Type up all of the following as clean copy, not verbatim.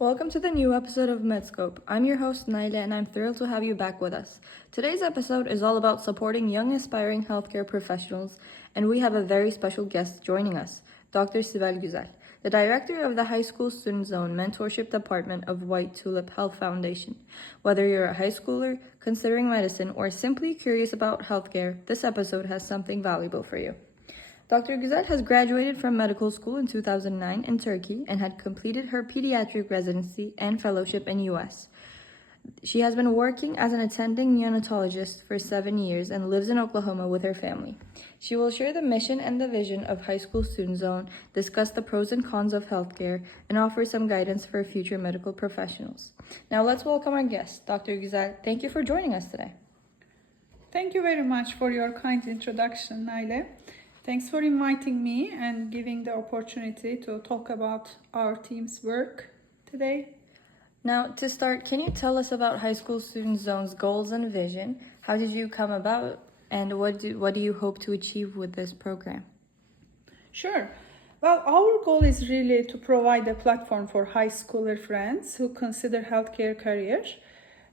Welcome to the new episode of Medscope. I'm your host, Naila, and I'm thrilled to have you back with us. Today's episode is all about supporting young aspiring healthcare professionals, and we have a very special guest joining us, Dr. Sibel Guzel, the director of the High School Student Zone Mentorship Department of White Tulip Health Foundation. Whether you're a high schooler, considering medicine, or simply curious about healthcare, this episode has something valuable for you. Dr. Guzel has graduated from medical school in 2009 in Turkey and had completed her pediatric residency and fellowship in US. She has been working as an attending neonatologist for 7 years and lives in Oklahoma with her family. She will share the mission and the vision of High School Student Zone, discuss the pros and cons of healthcare, and offer some guidance for future medical professionals. Now let's welcome our guest, Dr. Guzel. Thank you for joining us today. Thank you very much for your kind introduction, Naila. Thanks for inviting me and giving the opportunity to talk about our team's work today. Now, to start, can you tell us about High School Student Zone's goals and vision? How did you come about, and what do you hope to achieve with this program? Sure. Well, our goal is really to provide a platform for high schooler friends who consider healthcare careers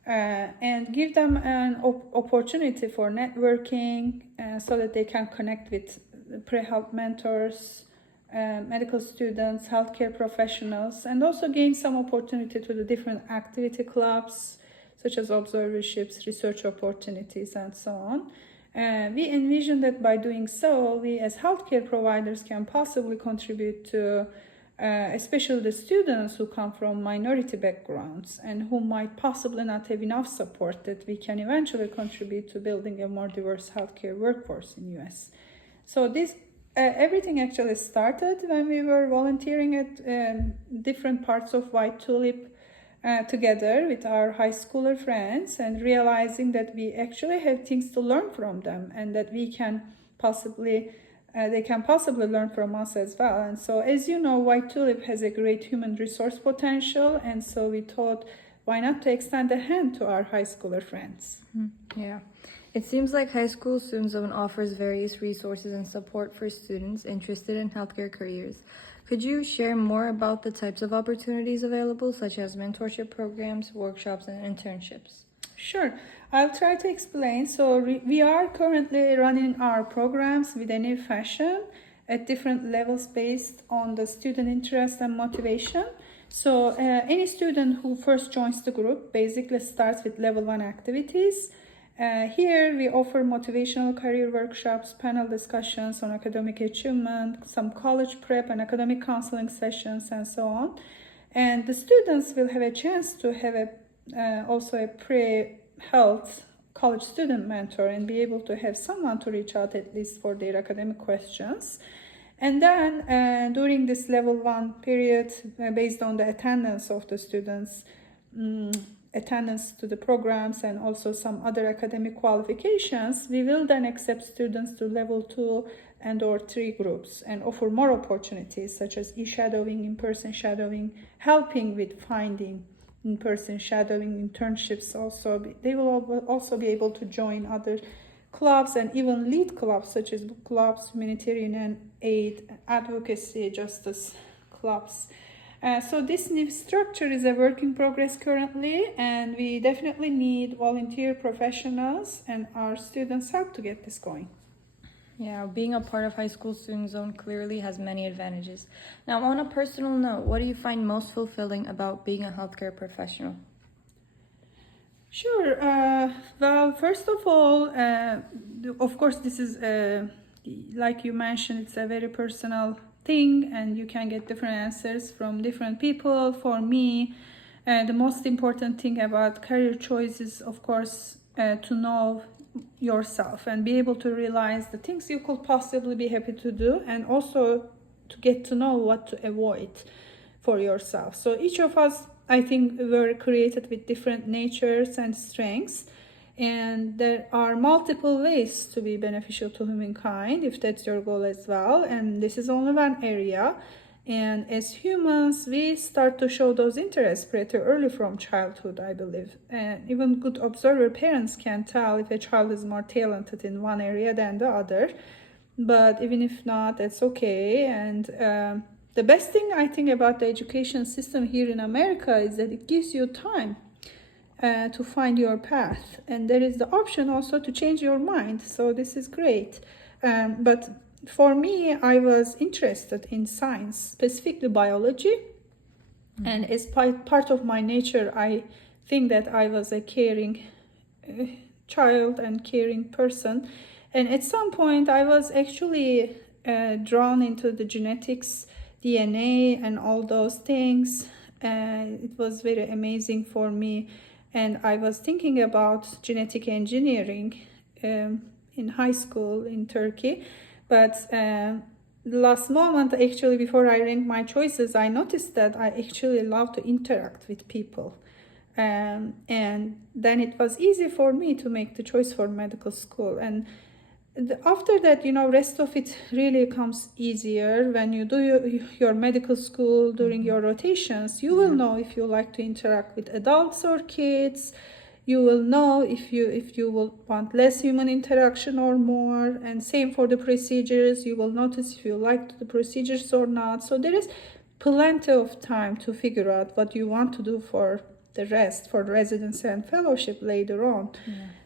and give them an opportunity for networking so that they can connect with pre-health mentors, medical students, healthcare professionals, and also gain some opportunity to the different activity clubs, such as observerships, research opportunities, and so on. We envision that by doing so, we as healthcare providers can possibly contribute to especially the students who come from minority backgrounds and who might possibly not have enough support, that we can eventually contribute to building a more diverse healthcare workforce in US. So this everything actually started when we were volunteering at different parts of White Tulip together with our high schooler friends, and realizing that we actually have things to learn from them, and that we can possibly they can possibly learn from us as well. And so, as you know, White Tulip has a great human resource potential, and so we thought, why not to extend a hand to our high schooler friends? Yeah. It seems like High School Student Zone offers various resources and support for students interested in healthcare careers. Could you share more about the types of opportunities available, such as mentorship programs, workshops, and internships? Sure, I'll try to explain. So we are currently running our programs with a new fashion at different levels based on the student interest and motivation. So any student who first joins the group basically starts with level 1 activities. Here we offer motivational career workshops, panel discussions on academic achievement, some college prep and academic counseling sessions, and so on. And the students will have a chance to have also a pre-health college student mentor and be able to have someone to reach out at least for their academic questions. And then during this level 1 period, based on the attendance of the students, attendance to the programs, and also some other academic qualifications, we will then accept students to level 2 and or 3 groups and offer more opportunities such as e-shadowing, in-person shadowing, helping with finding in-person shadowing, internships also. They will also be able to join other clubs and even lead clubs such as book clubs, humanitarian and aid, advocacy, justice clubs. So this new structure is a work in progress currently, and we definitely need volunteer professionals and our students' help to get this going. Yeah, being a part of High School Student Zone clearly has many advantages. Now, on a personal note, what do you find most fulfilling about being a healthcare professional? Sure. Well, first of all, of course, this is, like you mentioned, it's a very personal thing, and you can get different answers from different people. For me, the most important thing about career choice is, of course, to know yourself and be able to realize the things you could possibly be happy to do, and also to get to know what to avoid for yourself. So each of us, I think, were created with different natures and strengths, and there are multiple ways to be beneficial to humankind if that's your goal as well. And this is only one area. And as humans, we start to show those interests pretty early from childhood, I believe. And even good observer parents can tell if a child is more talented in one area than the other. But even if not, that's okay. And the best thing I think about the education system here in America is that it gives you time to find your path, and there is the option also to change your mind. So this is great. But for me, I was interested in science, specifically biology, and as part of my nature, I think that I was a caring child and caring person. And at some point, I was actually drawn into the genetics, DNA, and all those things. It was very amazing for me. And I was thinking about genetic engineering in high school in Turkey. But last moment, actually, before I ranked my choices, I noticed that I actually love to interact with people. And then it was easy for me to make the choice for medical school. And after that, rest of it really comes easier when you do your medical school during your rotations. You will know if you like to interact with adults or kids. You will know if you will want less human interaction or more. And same for the procedures. You will notice if you like the procedures or not. So there is plenty of time to figure out what you want to do for the rest, for residency and fellowship later on.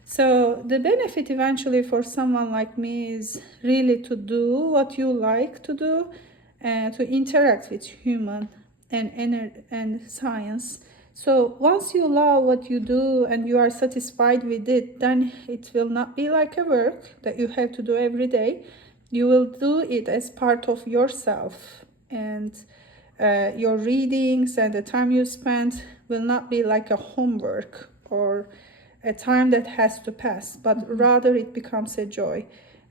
So the benefit eventually for someone like me is really to do what you like to do, to interact with human and science. So once you love what you do and you are satisfied with it, then it will not be like a work that you have to do every day. You will do it as part of yourself, and your readings and the time you spend will not be like a homework or a time that has to pass, but rather it becomes a joy.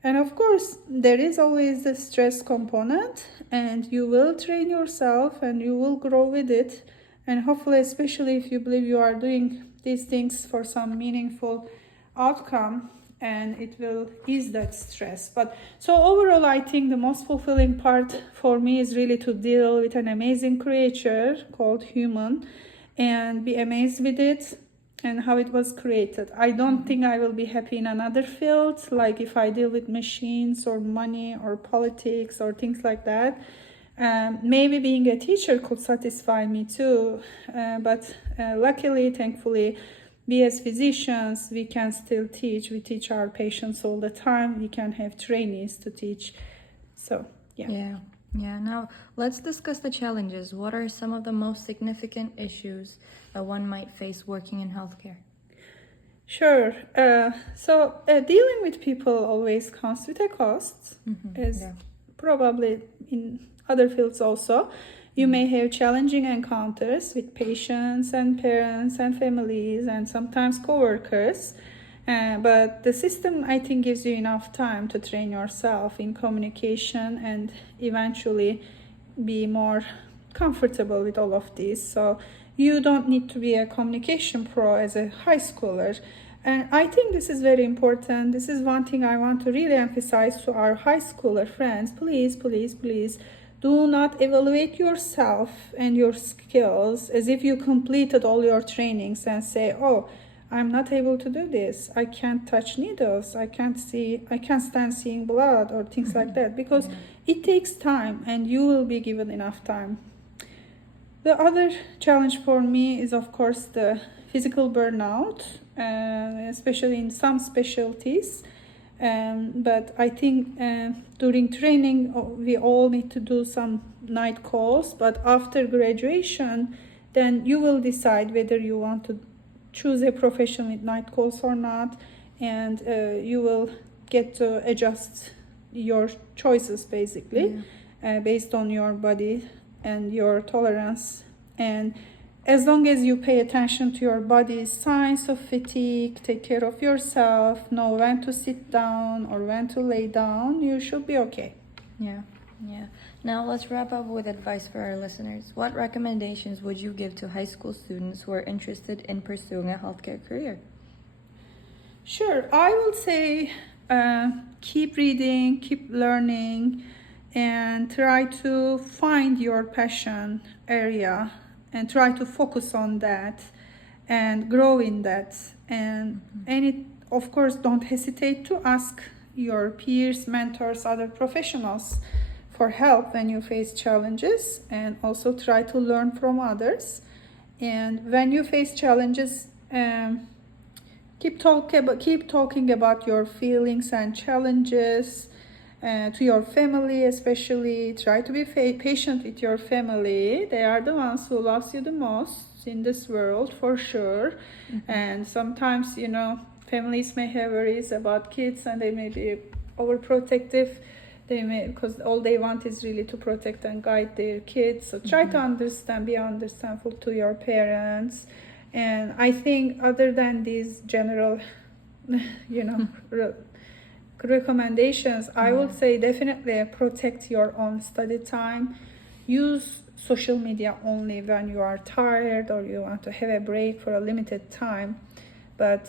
And of course, there is always the stress component, and you will train yourself and you will grow with it. And hopefully, especially if you believe you are doing these things for some meaningful outcome, and it will ease that stress. But so overall, I think the most fulfilling part for me is really to deal with an amazing creature called human and be amazed with it and how it was created. I don't think I will be happy in another field, like if I deal with machines or money or politics or things like that. Maybe being a teacher could satisfy me too, but luckily, thankfully, we as physicians, we can still teach. We teach our patients all the time. We can have trainees to teach. So, yeah. Now, let's discuss the challenges. What are some of the most significant issues that one might face working in healthcare? Sure. So dealing with people always comes with a cost, as probably in other fields also. You may have challenging encounters with patients and parents and families and sometimes coworkers. But the system, I think, gives you enough time to train yourself in communication and eventually be more comfortable with all of this. So you don't need to be a communication pro as a high schooler. And I think this is very important. This is one thing I want to really emphasize to our high schooler friends. Please, please, please do not evaluate yourself and your skills as if you completed all your trainings and say, oh, I'm not able to do this. I can't touch needles. I can't stand seeing blood or things like that, because it takes time and you will be given enough time. The other challenge for me is, of course, the physical burnout, especially in some specialties. But I think during training, we all need to do some night calls. But after graduation, then you will decide whether you want to choose a profession with night calls or not. And you will get to adjust your choices, basically, based on your body and your tolerance. And as long as you pay attention to your body's signs of fatigue, take care of yourself, know when to sit down or when to lay down, you should be okay. Yeah. Now let's wrap up with advice for our listeners. What recommendations would you give to high school students who are interested in pursuing a healthcare career? Sure. I will say keep reading, keep learning, and try to find your passion area and try to focus on that and grow in that. And of course, don't hesitate to ask your peers, mentors, other professionals for help when you face challenges, and also try to learn from others. And when you face challenges, keep talking about your feelings and challenges to your family. Especially try to be patient with your family. They are the ones who loves you the most in this world, for sure. And sometimes, families may have worries about kids, and they may be overprotective. They may, because all they want is really to protect and guide their kids. So try to understand, be understanding to your parents. And I think other than these general, recommendations, I would say definitely protect your own study time. Use social media only when you are tired or you want to have a break for a limited time. But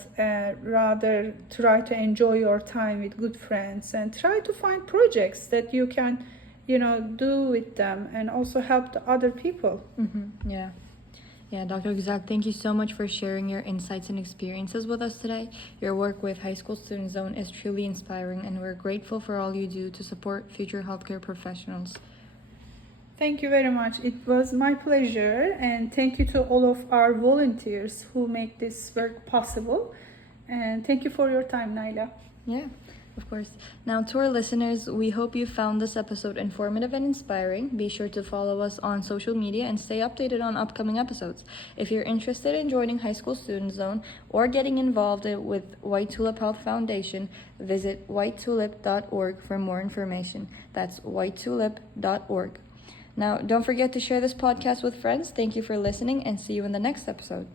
rather try to enjoy your time with good friends, and try to find projects that you can, do with them, and also help the other people. Yeah, Dr. Guzel, thank you so much for sharing your insights and experiences with us today. Your work with High School Student Zone is truly inspiring, and we're grateful for all you do to support future healthcare professionals. Thank you very much. It was my pleasure, and thank you to all of our volunteers who make this work possible. And thank you for your time, Naila. Yeah, of course. Now, to our listeners, we hope you found this episode informative and inspiring. Be sure to follow us on social media and stay updated on upcoming episodes. If you're interested in joining High School Student Zone or getting involved with White Tulip Health Foundation, visit whitetulip.org for more information. That's whitetulip.org. Now, don't forget to share this podcast with friends. Thank you for listening, and see you in the next episode.